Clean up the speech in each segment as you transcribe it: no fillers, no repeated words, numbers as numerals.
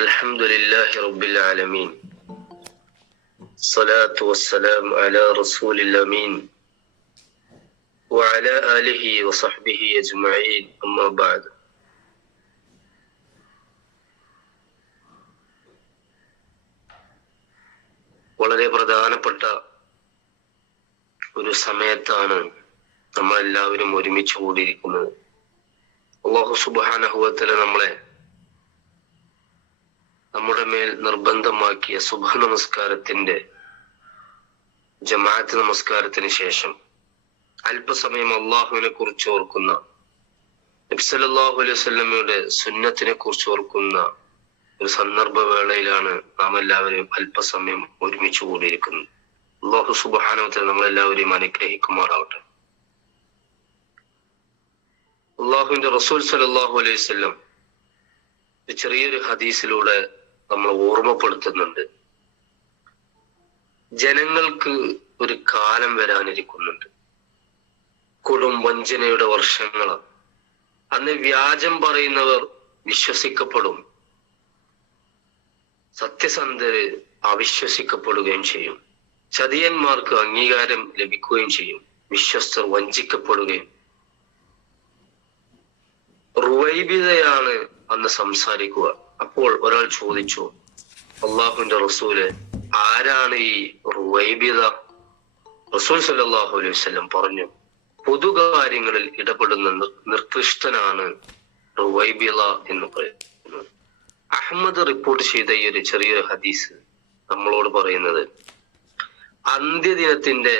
അൽഹംദുലില്ലാഹി റബ്ബിൽ ആലമീൻ സ്വലാത്തു വസ്സലാമു അലാ റസൂലിൽ അമീൻ വഅലാ ആലിഹി വസഹ്ബിഹി അജ്മഈൻ അമ്മാ ബഅദ്. വളരെ പ്രധാനപ്പെട്ട ഒരു സമയത്താണ് നമ്മളെല്ലാവരും ഒരുമിച്ച് കൂടിയിരിക്കുന്നത്. അല്ലാഹു സുബ്ഹാനഹു വ തആല നമ്മുടെ മേൽ നിർബന്ധമാക്കിയ സുബ്ഹ് നമസ്കാരത്തിന്റെ ജമാഅത്ത് നമസ്കാരത്തിന് ശേഷം അല്പസമയം അള്ളാഹുവിനെ കുറിച്ച് ഓർക്കുന്ന, നബി സല്ലല്ലാഹു അലൈഹി വസല്ലമയുടെ സുന്നത്തിനെ കുറിച്ച് ഓർക്കുന്ന ഒരു സന്ദർഭ വേളയിലാണ് നാം എല്ലാവരും അല്പസമയം ഒരുമിച്ച് കൂടിയിരിക്കുന്നത്. അല്ലാഹു സുബ്ഹാനഹു വ തആല നമ്മളെല്ലാവരെയും അനുഗ്രഹിക്കുമാറാവട്ടെ. അള്ളാഹുവിന്റെ റസൂൽ സല്ലല്ലാഹു അലൈഹി വസല്ലം ചെറിയൊരു ഹദീസിലൂടെ നമ്മൾ ഓർമ്മപ്പെടുത്തുന്നുണ്ട്, ജനങ്ങൾക്ക് ഒരു കാലം വരാനിരിക്കുന്നുണ്ട്, കൊടും വഞ്ചനയുടെ വർഷങ്ങളാണ്. അന്ന് വ്യാജം പറയുന്നവർ വിശ്വസിക്കപ്പെടും, സത്യസന്ധര് അവിശ്വസിക്കപ്പെടുകയും ചെയ്യും, ചതിയന്മാർക്ക് അംഗീകാരം ലഭിക്കുകയും ചെയ്യും, വിശ്വസ്തർ വഞ്ചിക്കപ്പെടുകയും. റുവൈബിദയാണ് അന്ന് സംസാരിക്കുക. അപ്പോൾ ഒരാൾ ചോദിച്ചു, അള്ളാഹുവിന്റെ റസൂല്, ആരാണ് ഈ റുവൈബിദ? റസൂൽ സല്ലല്ലാഹു അലൈഹി വസല്ലം പറഞ്ഞു, പൊതുകാര്യങ്ങളിൽ ഇടപെടുന്ന നിർകൃഷ്ടനാണ് റുവൈബിദ എന്ന് പറയുന്നത്. അഹ്മദ് റിപ്പോർട്ട് ചെയ്ത ഈ ഒരു ചെറിയൊരു ഹദീസ് നമ്മളോട് പറയുന്നത് അന്ത്യദിനത്തിന്റെ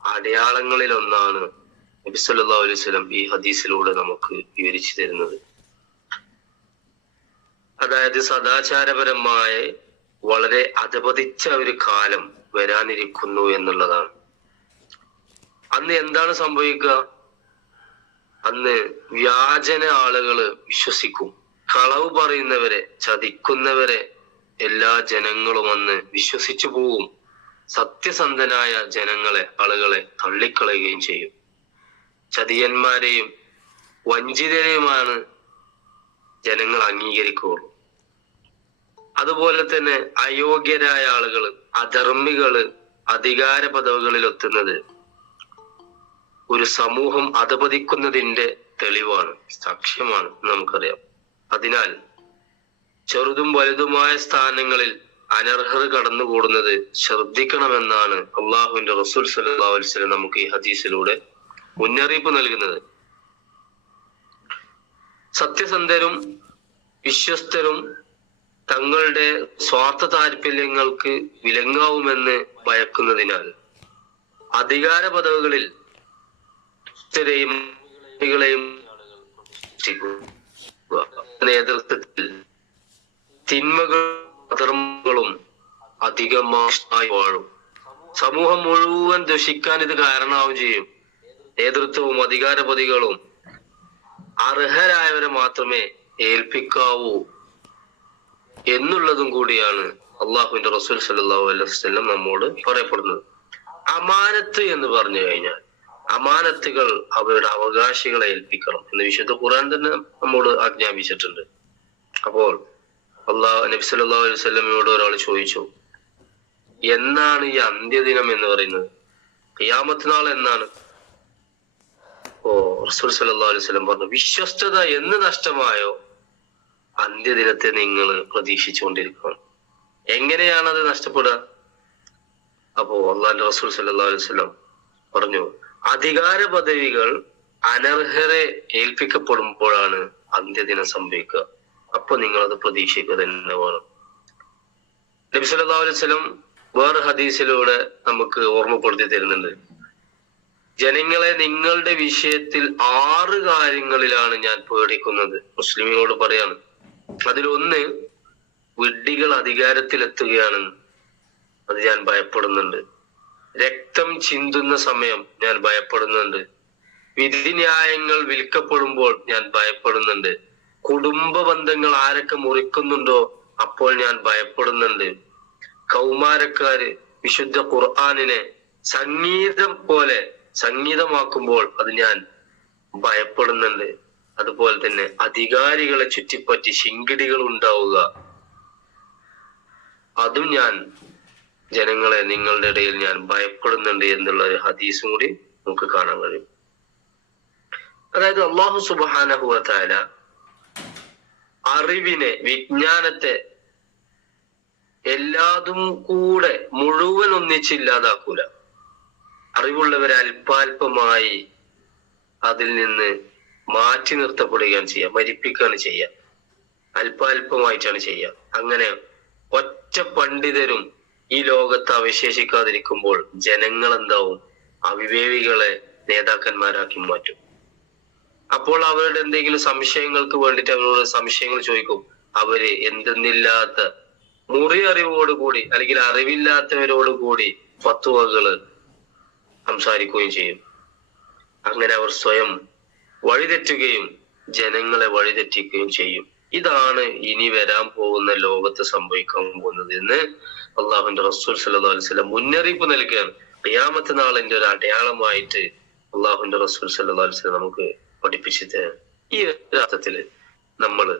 അടയാളങ്ങളിൽ ഒന്നാണ് നബി സല്ലല്ലാഹു അലൈഹി വസല്ലം ഈ ഹദീസിലൂടെ നമുക്ക് വിവരിച്ചു തരുന്നത്. അതായത് സദാചാരപരമായ വളരെ അധപതിച്ച ഒരു കാലം വരാനിരിക്കുന്നു എന്നുള്ളതാണ്. അന്ന് എന്താണ് സംഭവിക്കുക? അന്ന് വ്യാജന ആളുകള് വിശ്വസിക്കും, കളവ് പറയുന്നവരെ, ചതിക്കുന്നവരെ എല്ലാ ജനങ്ങളും അന്ന് വിശ്വസിച്ചു പോവും. സത്യസന്ധനായ ആളുകളെ തള്ളിക്കളയുകയും ചെയ്യും. ചതിയന്മാരെയും വഞ്ചിതരെയുമാണ് ജനങ്ങൾ അംഗീകരിക്കുകയുള്ളൂ. അതുപോലെ തന്നെ അയോഗ്യരായ ആളുകള്, അധർമ്മികള് അധികാര പദവികളിൽ എത്തുന്നത് ഒരു സമൂഹം അധപതിക്കുന്നതിന്റെ തെളിവാണ്, സാക്ഷ്യമാണ് നമുക്കറിയാം. അതിനാൽ ചെറുതും വലുതുമായ സ്ഥാനങ്ങളിൽ അനർഹർ കടന്നുകൂടുന്നത് ശ്രദ്ധിക്കണമെന്നാണ് അള്ളാഹുവിന്റെ റസൂൽ സല്ലല്ലാഹു അലൈഹി വസല്ലം നമുക്ക് ഈ ഹദീസിലൂടെ മുന്നറിയിപ്പ് നൽകുന്നത്. സത്യസന്ധരും വിശ്വസ്തരും തങ്ങളുടെ സ്വാർത്ഥ താല്പര്യങ്ങൾക്ക് വിലങ്ങാവുമെന്ന് ഭയക്കുന്നതിനാൽ അധികാര പദവികളിൽ നേതൃത്വത്തിൽ തിന്മകളും അധർമ്മങ്ങളും അധികമായി വാഴും. സമൂഹം മുഴുവൻ ദുഷിക്കാൻ ഇത് കാരണമാവുകയും ചെയ്യും. നേതൃത്വവും അധികാരപതികളും അർഹരായവരെ മാത്രമേ ഏൽപ്പിക്കാവൂ എന്നുള്ളതും കൂടിയാണ് അള്ളാഹുവിന്റെ റസൂൽ സല്ലല്ലാഹു അലൈഹി വസല്ലം നമ്മോട് പറയപ്പെടുന്നത്. അമാനത്ത് എന്ന് പറഞ്ഞു കഴിഞ്ഞാൽ അമാനത്തുകൾ അവരുടെ അവകാശികളെ ഏൽപ്പിക്കണം എന്ന് വിശുദ്ധ ഖുർആൻ തന്നെ നമ്മോട് ആജ്ഞാപിച്ചിട്ടുണ്ട്. അപ്പോൾ നബി സല്ലല്ലാഹു അലൈഹി വസല്ലമയോട് ഒരാൾ ചോദിച്ചു, എന്നാണ് ഈ അന്ത്യദിനം എന്ന് പറയുന്നത്? ഖിയാമത്ത് നാൾ എന്നാണ്? റസൂൽ സല്ലല്ലാഹു അലൈഹി വസല്ലം പറഞ്ഞു, വിശ്വസ്തത എന്ന് നഷ്ടമായോ അന്ത്യദിനത്തെ നിങ്ങൾ പ്രതീക്ഷിച്ചുകൊണ്ടിരിക്കണം. എങ്ങനെയാണത് നഷ്ടപ്പെടുക? അപ്പോ അള്ളാഹുവിന്റെ റസൂൽ സല്ലല്ലാഹു അലൈഹി വസല്ലം പറഞ്ഞു, അധികാര പദവികൾ അനർഹരെ ഏൽപ്പിക്കപ്പെടുമ്പോഴാണ് അന്ത്യദിനം സംഭവിക്കുക. അപ്പൊ നിങ്ങൾ അത് പ്രതീക്ഷിക്കുക തന്നെ വേണം. നബി സല്ലല്ലാഹു അലൈഹി വസല്ലം വേറെ ഹദീസിലൂടെ നമുക്ക് ഓർമ്മപ്പെടുത്തി തരുന്നുണ്ട്, ജനങ്ങളെ നിങ്ങളുടെ വിഷയത്തിൽ 6 കാര്യങ്ങളിലാണ് ഞാൻ പേടിക്കുന്നത്. മുസ്ലിമിനോട് പറയാണ്. അതിലൊന്ന്, വിഡ്ഢികൾ അധികാരത്തിലെത്തുകയാണെന്ന്, അത് ഞാൻ ഭയപ്പെടുന്നുണ്ട്. രക്തം ചിന്തുന്ന സമയം ഞാൻ ഭയപ്പെടുന്നുണ്ട്. വിധിന്യായങ്ങൾ വിൽക്കപ്പെടുമ്പോൾ ഞാൻ ഭയപ്പെടുന്നുണ്ട്. കുടുംബ ബന്ധങ്ങൾ ആരൊക്കെ മുറിക്കുന്നുണ്ടോ അപ്പോൾ ഞാൻ ഭയപ്പെടുന്നുണ്ട്. കൗമാരക്കാര് വിശുദ്ധ ഖുർആനിനെ സംഗീതം പോലെ സംഗീതമാക്കുമ്പോൾ അത് ഞാൻ ഭയപ്പെടുന്നുണ്ട്. അതുപോലെ തന്നെ അധികാരികളെ ചുറ്റിപ്പറ്റി ശിങ്കിടികൾ ഉണ്ടാവുക, അതും ഞാൻ ജനങ്ങളെ നിങ്ങളുടെ ഇടയിൽ ഞാൻ ഭയപ്പെടുന്നുണ്ട് എന്നുള്ള ഒരു ഹദീസും കൂടി നമുക്ക് കാണാൻ കഴിയും. അതായത് അല്ലാഹു സുബ്ഹാനഹു വ തആല അറിവിനെ, വിജ്ഞാനത്തെ എല്ലാതും കൂടെ മുഴുവൻ ഒന്നിച്ചില്ലാതാക്കൂല. അറിവുള്ളവരെ അല്പാൽപമായി അതിൽ നിന്ന് മാറ്റി നിർത്തപ്പെടുകയാണ് ചെയ്യുക, മരിപ്പിക്കുകയാണ് ചെയ്യുക, അല്പാൽപമായിട്ടാണ് ചെയ്യുക. അങ്ങനെ ഒറ്റ പണ്ഡിതരും ഈ ലോകത്ത് അവശേഷിക്കാതിരിക്കുമ്പോൾ ജനങ്ങൾ എന്താവും? അവിവേകികളെ നേതാക്കന്മാരാക്കി മാറ്റും. അപ്പോൾ അവരുടെ എന്തെങ്കിലും സംശയങ്ങൾക്ക് വേണ്ടിയിട്ട് അവരോട് സംശയങ്ങൾ ചോദിക്കും. അവര് എന്തെന്നില്ലാത്ത മുറി അറിവോടുകൂടി അല്ലെങ്കിൽ അറിവില്ലാത്തവരോടുകൂടി ഫത്വകള് സംസാരിക്കുകയും ചെയ്യും. അങ്ങനെ അവർ സ്വയം വഴിതെറ്റുകയും ജനങ്ങളെ വഴിതെറ്റിക്കുകയും ചെയ്യും. ഇതാണ് ഇനി വരാൻ പോകുന്ന ലോകത്ത് സംഭവിക്കാൻ പോകുന്നത് എന്ന് അള്ളാഹുവിന്റെ റസൂൽ സല്ലല്ലാഹു അലൈഹി വസല്ലം മുന്നറിയിപ്പ് നൽകുകയാണ്. ഖിയാമത്ത് നാളിന്റെ ഒരു അടയാളമായിട്ട് അള്ളാഹുവിന്റെ റസൂൽ സല്ലല്ലാഹു അലൈഹി വസല്ലം നമുക്ക് പഠിപ്പിച്ചു തരാം. ഈ അർത്ഥത്തില് നമ്മള്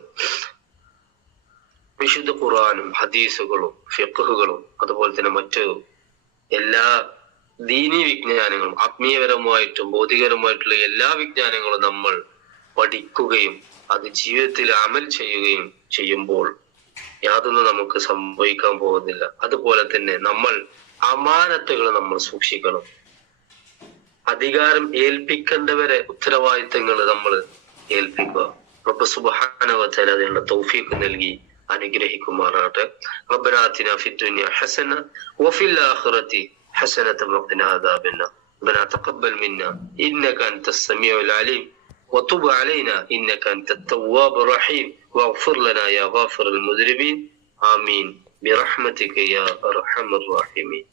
വിശുദ്ധ ഖുർആനും ഹദീസുകളും ഫിഖ്ഹുകളും അതുപോലെ തന്നെ മറ്റു എല്ലാ ദീനീ വിജ്ഞാനങ്ങളും, ആത്മീയപരമായിട്ടും ഭൗതികപരമായിട്ടുള്ള എല്ലാ വിജ്ഞാനങ്ങളും നമ്മൾ പഠിക്കുകയും അത് ജീവിതത്തിൽ അമൽ ചെയ്യുകയും ചെയ്യുമ്പോൾ യാതൊന്നും നമുക്ക് സംഭവിക്കാൻ പോകുന്നില്ല. അതുപോലെ തന്നെ നമ്മൾ അമാനത്തുകൾ നമ്മൾ സൂക്ഷിക്കണം. അധികാരം ഏൽപ്പിക്കേണ്ടവരെ ഉത്തരവാദിത്തങ്ങൾ നമ്മൾ ഏൽപ്പിക്കുക. റബ്ബ് സുബ്ഹാനഹു വ തആല അതിനുള്ള തൗഫീഖ് നൽകി അനുഗ്രഹിക്കുമാറാകട്ടെ. റബ്ബനാ ആതിനാ ഫിദ്ദുനിയ ഹസന വഫിൽ ആഖിറതി ഹസനത വഖിനാ അദാബന്നാർ. റബ്ബനാ തഖബ്ബൽ മിന്നാ ഇന്നക അൻതസ് സമീഉൽ അലീം വതുബ് അലൈനാ ഇന്നക അൻതത് തവ്വാബുർ റഹീം വഗ്ഫിർ ലനാ യാ ഗാഫിറുൽ മുദ്രിബീൻ. ആമീൻ ബിറഹ്മതിക യാ അർഹമർ റഹീമീൻ.